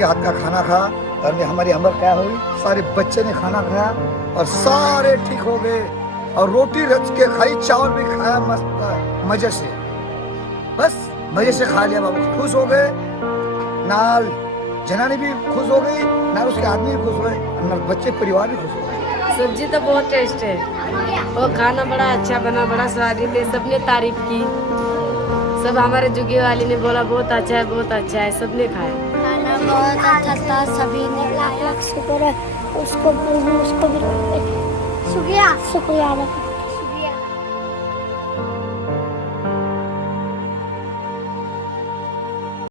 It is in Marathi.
के हाथ का खाना खा और हमारी अमर क्या हुई, सारे बच्चे ने खाना खाया और सारे ठीक हो गए और रोटी रच के खाई, चावल भी खाया मस्त मजे से, बस मजे से खा लिया। बाबू खुश हो गए, नाल जनानी भी खुश हो गई, नाल उसके आदमी भी खुश हुए, नाल बच्चे परिवार भी खुश हो गए। सब्जी तो बहुत टेस्ट है, वो खाना बड़ा अच्छा बना, बड़ा स्वादिष्ट है, सबने तारीफ की। सब हमारे जुगी वाली ने बोला बहुत अच्छा है, बहुत अच्छा है, सबने खाया। खाना बहुत अच्छा था, सभी ने लाख लाख शुक्र है उसको भी शुक्रिया शुक्रिया।